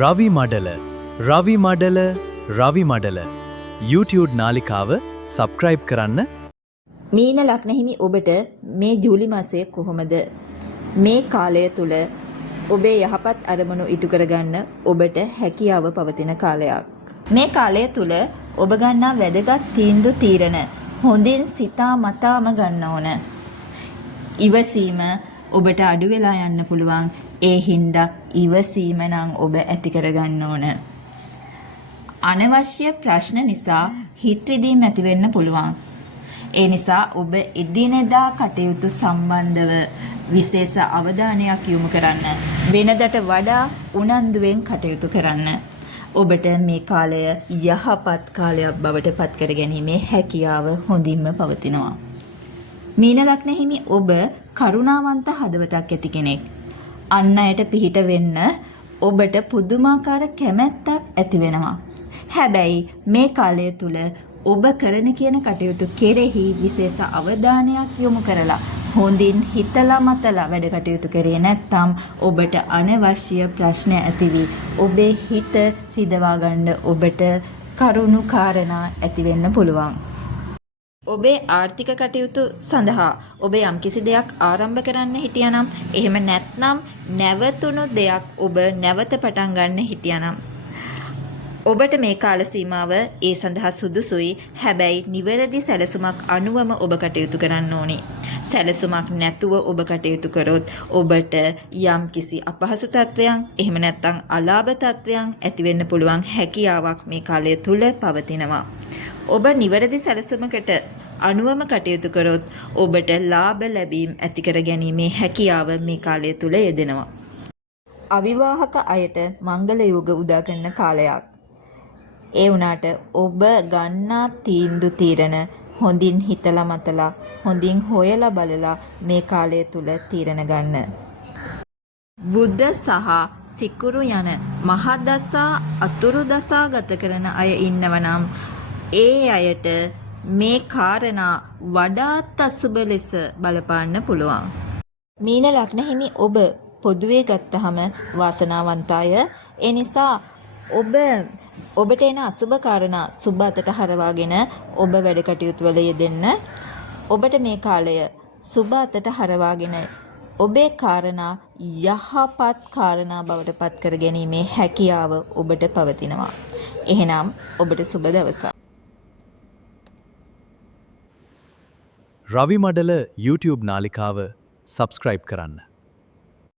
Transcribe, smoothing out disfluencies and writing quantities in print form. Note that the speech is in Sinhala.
රවි මඩල රවි මඩල රවි මඩල YouTube නාලිකාව සබ්ස්ක්‍රයිබ් කරන්න. මීන ලග්න හිමි ඔබට මේ ජූලි මාසයේ කොහොමද? මේ කාලය තුල ඔබේ යහපත් අරමුණු ඉටු කරගන්න ඔබට හැකියාව පවතින කාලයක්. මේ කාලය තුල ඔබ ගන්නා වැදගත් තීන්දුව තීරණ හොඳින් සිතා මතාම ගන්න ඕන. ඉවසීම ඔබට අඩු වෙලා යන්න පුළුවන්. ඒ හින්දා ඉවසීම නම් ඔබ ඇති කරගන්න ඕන. අනවශ්‍ය ප්‍රශ්න නිසා හිත රිදීම ඇති වෙන්න පුළුවන්. ඒ නිසා ඔබ එදිනෙදා කටයුතු සම්බන්ධව විශේෂ අවධානයක් යොමු කරන්න. වෙනදට වඩා උනන්දුවෙන් කටයුතු කරන්න. ඔබට මේ කාලය යහපත් කාලයක් බවට පත් කර ගැනීමේ හැකියාව හොඳින්ම පවතිනවා. මීන ලග්න හිමි ඔබ කරුණාවන්ත හදවතක් ඇති කෙනෙක්. අන් අයට පිහිට වෙන්න ඔබට පුදුමාකාර කැමැත්තක් ඇති වෙනවා. හැබැයි මේ කාලය තුල ඔබ කරන කියන කටයුතු කෙරෙහි විශේෂ අවධානයක් යොමු කරලා හොඳින් හිතලා මතලා වැඩ කටයුතු කරේ නැත්නම් ඔබට අනවශ්‍ය ප්‍රශ්න ඇතිවි. ඔබේ හිත රිදවා ගන්න ඔබට කරුණු කාරණා ඇති වෙන්න පුළුවන්. ඔබේ ආර්ථික කටයුතු සඳහා ඔබ යම්කිසි දෙයක් ආරම්භ කරන්න හිටියානම් එහෙම නැත්නම් නැවතුණු දෙයක් ඔබ නැවත පටන් ගන්න හිටියානම් ඔබට මේ කාල සීමාව ඒ සඳහා සුදුසුයි. හැබැයි නිවැරදි සැලසුමක් අනුවම ඔබ කටයුතු කරන්න ඕනේ. සැලසුමක් නැතුව ඔබ කටයුතු කරොත් ඔබට යම්කිසි අපහසු තත්වයන් එහෙම නැත්නම් අලාභ තත්වයන් ඇති වෙන්න පුළුවන් හැකියාවක් මේ කාලය තුල පවතිනවා. ඔබ නිවැරදි සැලසුමකට අනුවම කටයුතු කරොත් ඔබට ලාභ ලැබීම් ඇති කර ගැනීමේ හැකියාව මේ කාලය තුල යෙදෙනවා. අවිවාහක අයට මංගල යෝග උදා කරන කාලයක්. ඒ වුණාට ඔබ ගන්නා තීන්දුව තීරණ හොඳින් හිතලා මතලා හොඳින් හොයලා බලලා මේ කාලය තුල තීරණ ගන්න. බුද්ධ සහ සිකුරු යන මහදසා අතුරු දසා ගත කරන අය ඉන්නවනම් ඒ අයට මේ කාරණා වඩාත් අසුබ ලෙස බලපාන්න පුළුවන්. මීන ලග්න හිමි ඔබ පොදුවේ ගත්තහම වාසනාවන්ත අය. ඒ නිසා ඔබට එන අසුබ කාරණා සුබ අතට හරවාගෙන ඔබ වැඩ කටයුතු වල යෙදෙන්න. ඔබට මේ කාලය සුබ අතට හරවාගෙන ඔබේ කාරණා යහපත් කාරණා බවට පත් කර ගැනීමේ හැකියාව ඔබට පවතිනවා. එහෙනම් ඔබට සුබ දවසක්. රවි මඩල YouTube නාලිකාව සබ්ස්ක්‍රයිබ් කරන්න.